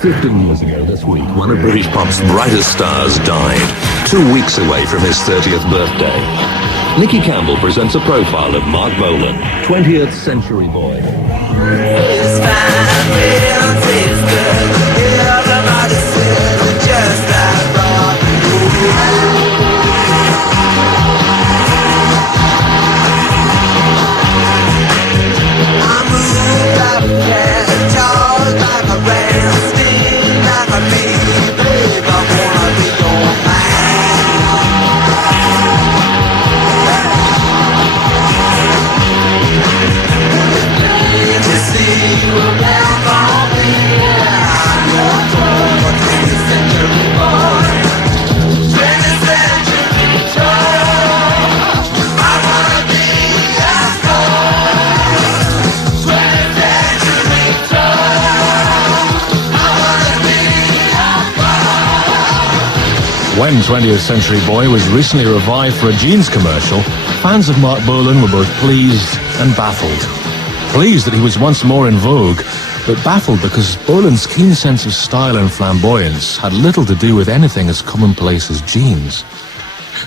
15 years ago this week, one of British pop's brightest stars died, 2 weeks away from his 30th birthday. Nicky Campbell presents a profile of Marc Bolan, 20th century boy. It's fine, real tastes good. Everybody says it's just like rock. I move like a cat, talk like a ram, sting like a bee, babe, I wanna be your man. Plain to see you around for me. I'm your toy, 20th century boy. 20th century toy. I wanna be a toy. 20th century toy. I wanna be a toy. When 20th Century Boy was recently revived for a jeans commercial, fans of Marc Bolan were both pleased and baffled. Pleased that he was once more in vogue, but baffled because Bolan's keen sense of style and flamboyance had little to do with anything as commonplace as jeans.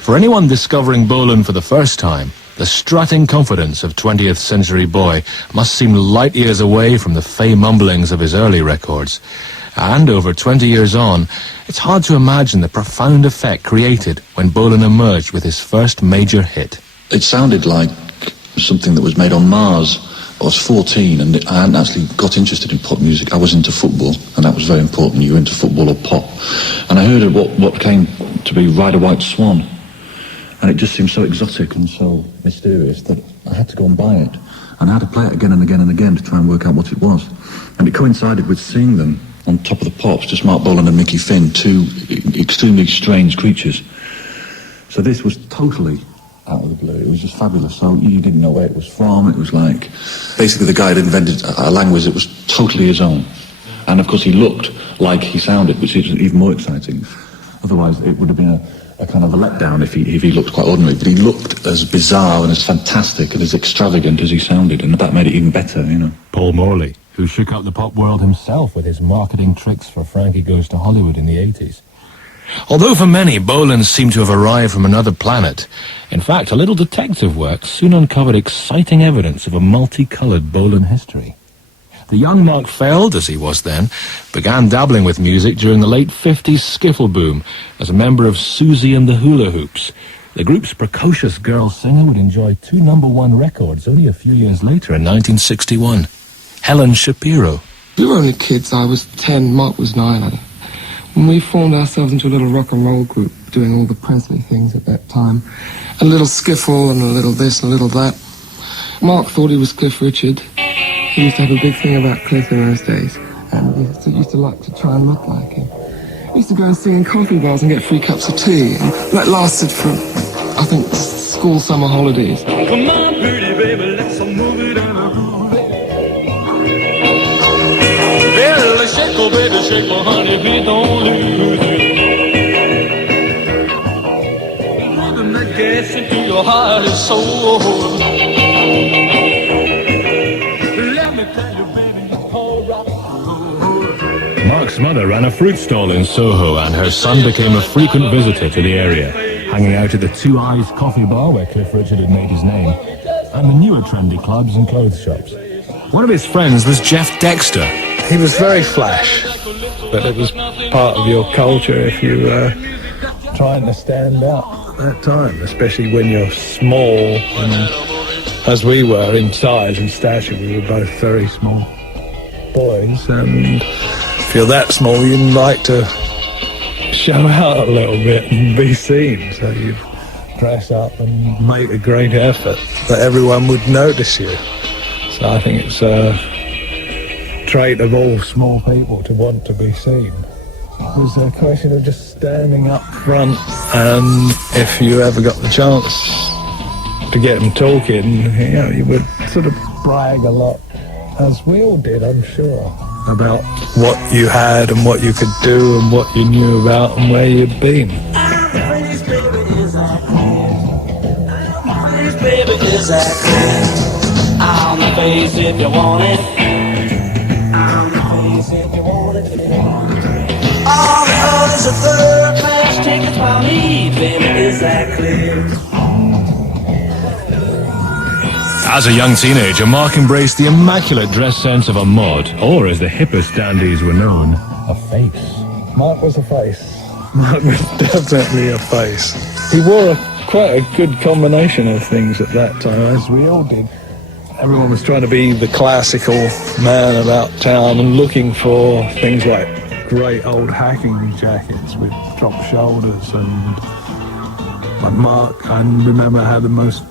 For anyone discovering Bolan for the first time, the strutting confidence of 20th Century Boy must seem light years away from the fey mumblings of his early records. And over 20 years on, it's hard to imagine the profound effect created when Bolan emerged with his first major hit. It sounded like something that was made on Mars. I was 14 and I hadn't actually got interested in pop music. I was into football, and that was very important. You were into football or pop. And I heard of what came to be Ride a White Swan, and it just seemed so exotic and so mysterious that I had to go and buy it. And I had to play it again and again and again to try and work out what it was. And it coincided with seeing them on Top of the Pops, just Marc Bolan and Mickey Finn, two extremely strange creatures. So this was totally out of the blue. It was just fabulous. So you didn't know where it was from. It was like, basically the guy had invented a language that was totally his own. And of course he looked like he sounded, which is even more exciting. Otherwise it would have been a kind of a letdown if he looked quite ordinary. But he looked as bizarre and as fantastic and as extravagant as he sounded, and that made it even better, you know. Paul Morley, who shook up the pop world himself with his marketing tricks for Frankie Goes to Hollywood in the 80s. Although for many, Bolan seemed to have arrived from another planet, in fact, a little detective work soon uncovered exciting evidence of a multicoloured Bolan history. The young Mark Feld, as he was then, began dabbling with music during the late 50s skiffle boom as a member of Susie and the Hula Hoops. The group's precocious girl singer would enjoy 2 #1 records only a few years later in 1961. Helen Shapiro. We were only kids. I was 10, Mark was 9. When we formed ourselves into a little rock and roll group, doing all the Presley things at that time. A little skiffle and a little this and a little that. Mark thought he was Cliff Richard. He used to have a big thing about Cliff in those days, and we used to like to try and look like him. We used to go and sing in coffee bars and get free cups of tea, and that lasted for, I think, school summer holidays. Come on, pretty baby, let's move it in a groove, baby. Well, shake, oh baby, shake, oh honey, please don't lose it. The rhythm that gets into your heart and soul. Let me tell you, baby, it's called rock and roll. Mark's mother ran a fruit stall in Soho, and her son became a frequent visitor to the area, hanging out at the Two Eyes coffee bar where Cliff Richard had made his name, and the newer trendy clubs and clothes shops. One of his friends was Jeff Dexter. He was very flash, but it was part of your culture if you were trying to stand out at that time, especially when you're small, and as we were in size and stature, we were both very small boys, and if you're that small, you'd like to show out a little bit and be seen, so you dress up and make a great effort that everyone would notice you. So I think it's a trait of all small people to want to be seen. It was a question of just standing up front, and if you ever got the chance to get them talking, you know, you would sort of brag a lot, as we all did, I'm sure, about what you had and what you could do and what you knew about and where you'd been. On the face if you want it. On the face if you want it. As a young teenager, Mark embraced the immaculate dress sense of a mod, or as the hippest dandies were known, a face. Mark was a face. Mark was definitely a face. He wore quite a good combination of things at that time, as we all did. Everyone was trying to be the classical man about town and looking for things like great old hacking jackets with drop shoulders, and like Mark, I remember, had the most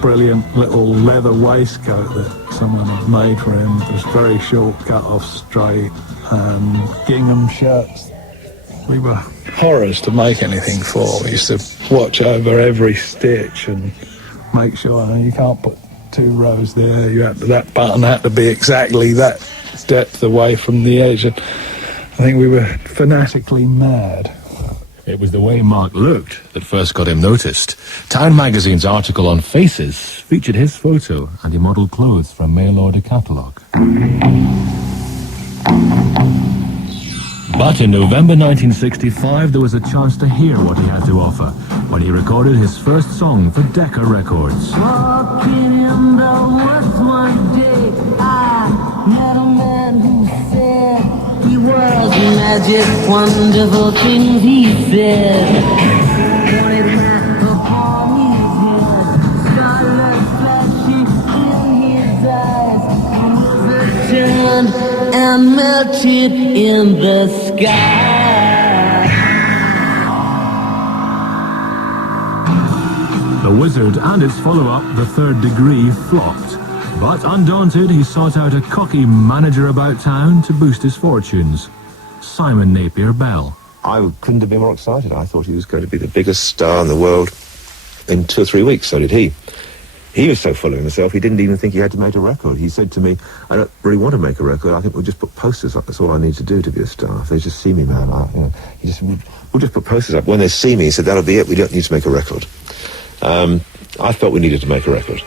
brilliant little leather waistcoat that someone had made for him. It was very short, cut off straight, gingham shirts. We were horrors to make anything for. We used to watch over every stitch and make sure, you can't put 2 rows there. That button had to be exactly that depth away from the edge. And I think we were fanatically mad. It was the way Mark looked that first got him noticed. Town magazine's article on faces featured his photo, and he modelled clothes for a mail-order catalogue. But in November 1965, there was a chance to hear what he had to offer when he recorded his first song for Decca Records. Walking in the woods one day, I met a man who said he was magic, wonderful things he said. Pointed hat upon his head, starlight flashing in his eyes, the turned and melted in the sky. The Wizard and its follow-up, The Third Degree, flopped. But undaunted, he sought out a cocky manager about town to boost his fortunes. Simon Napier Bell. I couldn't have been more excited. I thought he was going to be the biggest star in the world in 2 or 3 weeks. So did he. He was so full of himself, he didn't even think he had to make a record. He said to me, I don't really want to make a record. I think we'll just put posters up. That's all I need to do to be a star. If they just see me, man, we'll just put posters up. When they see me, he said, that'll be it. We don't need to make a record. I felt we needed to make a record.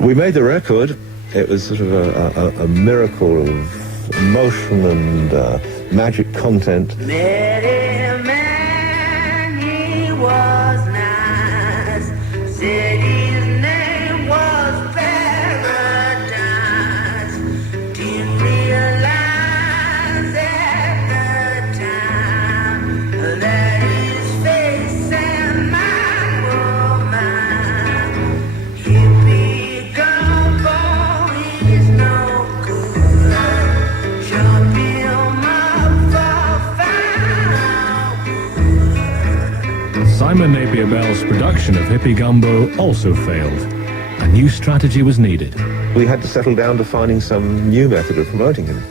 We made the record. It was sort of a miracle of emotion and magic content. Met a man, he was nice, said his name was Paradise. Didn't realize at the time that his face and mine were mine. Hippie gumbo is no good. Jump him up for Simon Napier Bell's production of Hippie Gumbo also failed. A new strategy was needed. We had to settle down to finding some new method of promoting him.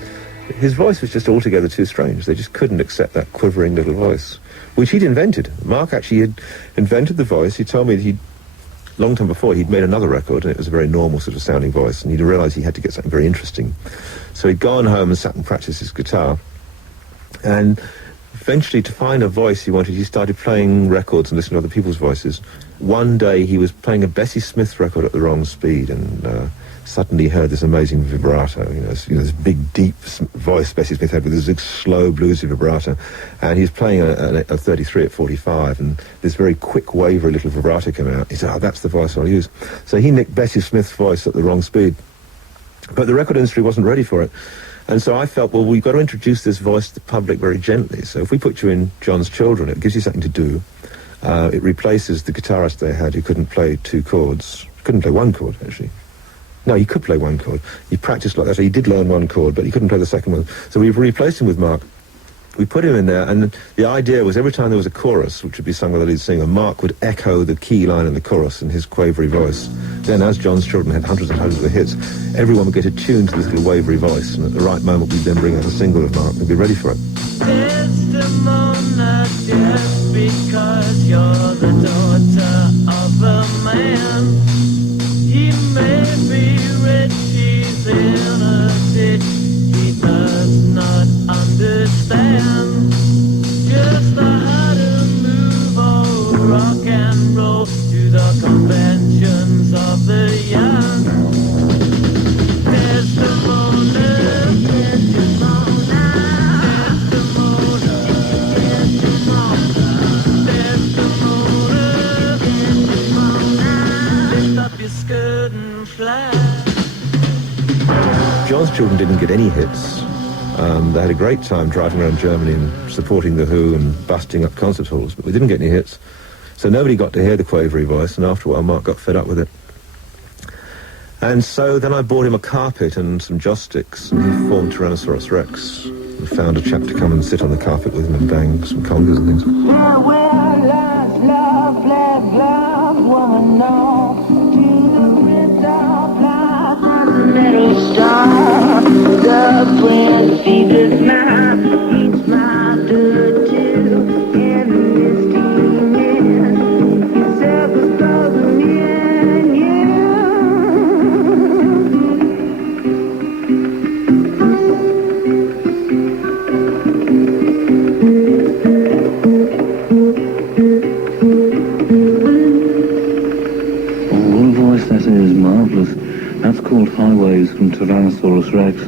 His voice was just altogether too strange. They just couldn't accept that quivering little voice, which he'd invented. Mark actually had invented the voice. He told me that long time before, he'd made another record, and it was a very normal sort of sounding voice, and he'd realised he had to get something very interesting. So he'd gone home and sat and practiced his guitar, and eventually, to find a voice he wanted, he started playing records and listening to other people's voices. One day, he was playing a Bessie Smith record at the wrong speed, and suddenly heard this amazing vibrato, this big, deep voice Bessie Smith had with this big, slow, bluesy vibrato. And he was playing a 33 at 45, and this very quick, wavery little vibrato came out. He said, that's the voice I'll use. So he nicked Bessie Smith's voice at the wrong speed. But the record industry wasn't ready for it. And so I felt, well, we've got to introduce this voice to the public very gently. So if we put you in John's Children, it gives you something to do. It replaces the guitarist they had who couldn't play 2 chords. Couldn't play 1 chord, actually. No, he could play 1 chord. He practiced like that, so he did learn 1 chord, but he couldn't play the second one. So we replaced him with Mark. We put him in there, and the idea was every time there was a chorus, which would be sung by the lead singer, Mark would echo the key line in the chorus in his quavery voice. Then, as John's Children had hundreds and hundreds of hits, everyone would get attuned to this little wavery voice, and at the right moment we'd then bring out a single of Mark and be ready for it. Desdemona, just because you're the daughter of a man, he may be rich, he's innocent, he does not understand just how to move old rock and roll to the conventions of the young. Desdemona, Desdemona, Desdemona, Desdemona, Desdemona, lift up your skirt and didn't get any hits. They had a great time driving around Germany and supporting The Who and busting up concert halls, but we didn't get any hits. So nobody got to hear the quavery voice, and after a while Mark got fed up with it. And so then I bought him a carpet and some joss sticks, and he formed Tyrannosaurus Rex. And found a chap to come and sit on the carpet with him and bang some congas and things. Metal star, the prince, he does not, each smile to two, and the misty man, he circles close me and you. What a voice that is, marvellous. That's called Highways from Tyrannosaurus Rex,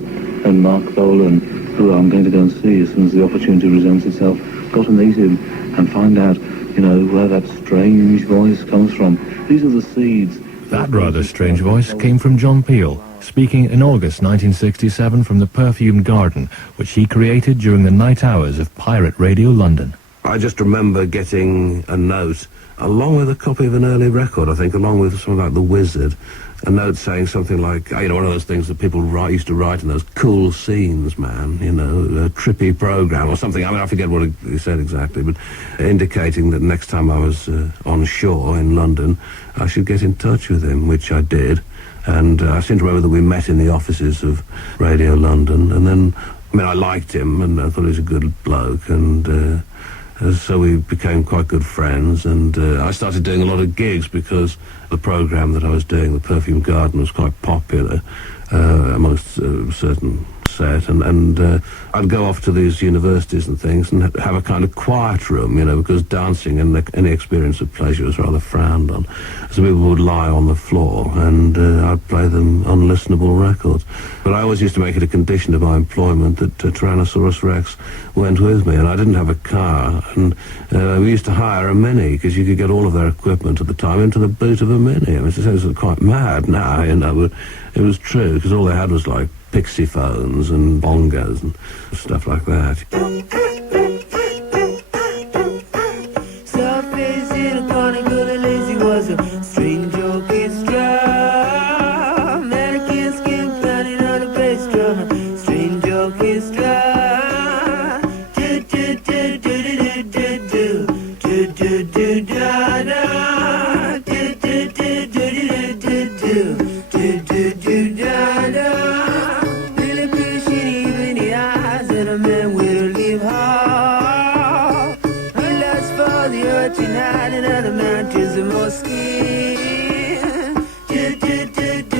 and Marc Bolan, who I'm going to go and see as soon as the opportunity presents itself. Got to meet him and find out, where that strange voice comes from. These are the seeds. That rather strange voice came from John Peel, speaking in August 1967 from the Perfumed Garden, which he created during the night hours of Pirate Radio London. I just remember getting a note, along with a copy of an early record, I think, along with something like The Wizard, a note saying something like, one of those things that people used to write in those cool scenes, man, a trippy program or something. I mean, I forget what he said exactly, but indicating that next time I was on shore in London, I should get in touch with him, which I did. And I seem to remember that we met in the offices of Radio London, and then, I liked him, and I thought he was a good bloke, and so we became quite good friends, and I started doing a lot of gigs because the programme that I was doing, the Perfume Garden, was quite popular amongst a certain set, and I'd go off to these universities and things and have a kind of quiet room, because dancing and any experience of pleasure was rather frowned on. So people would lie on the floor, and I'd play them unlistenable records. But I always used to make it a condition of my employment that Tyrannosaurus Rex went with me, and I didn't have a car, and we used to hire a Mini, because you could get all of their equipment at the time into the boot of a Mini. I mean, it sounds quite mad now, but it was true, because all they had was like Pixie phones and bongos and stuff like that. Surface in a carnival, the lazy was a strange orchestra. American skin planning on a bass drum, strange orchestra. Do do do do do do do do do da da. Do do do do do do do do da da.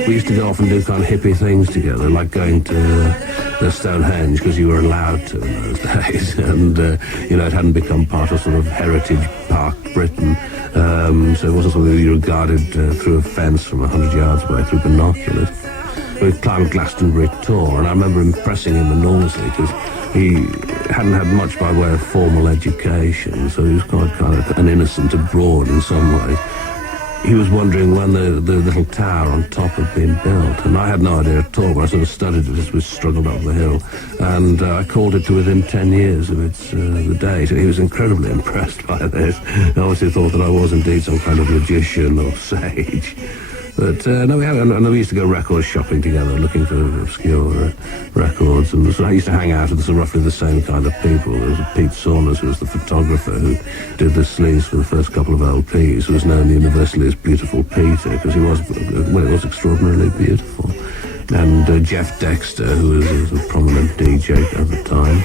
We used to go off and do kind of hippie things together, like going to Stonehenge, because you were allowed to in those days, and it hadn't become part of sort of Heritage Park Britain, so it wasn't something that you regarded through a fence from 100 yards away through binoculars. We climbed Glastonbury Tor, and I remember impressing him enormously because he hadn't had much by way of formal education, so he was quite kind of an innocent abroad in some ways. He was wondering when the little tower on top had been built, and I had no idea at all, but I sort of studied it as we struggled up the hill, and I called it to within 10 years of its the date. He was incredibly impressed by this. He obviously thought that I was indeed some kind of magician or sage. But no, we used to go record shopping together, looking for obscure records, and so I used to hang out with roughly the same kind of people. There was Pete Saunders, who was the photographer who did the sleeves for the first couple of LPs, who was known universally as Beautiful Peter, because he was extraordinarily beautiful. And Jeff Dexter, who was a prominent DJ at the time.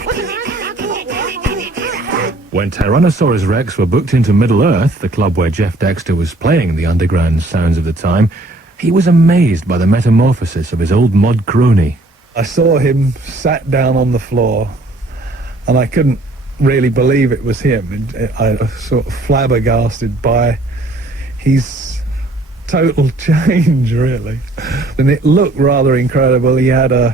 When Tyrannosaurus Rex were booked into Middle-earth, the club where Jeff Dexter was playing the underground sounds of the time, he was amazed by the metamorphosis of his old mod crony. I saw him sat down on the floor, and I couldn't really believe it was him. I was sort of flabbergasted by his total change, really. And it looked rather incredible. He had a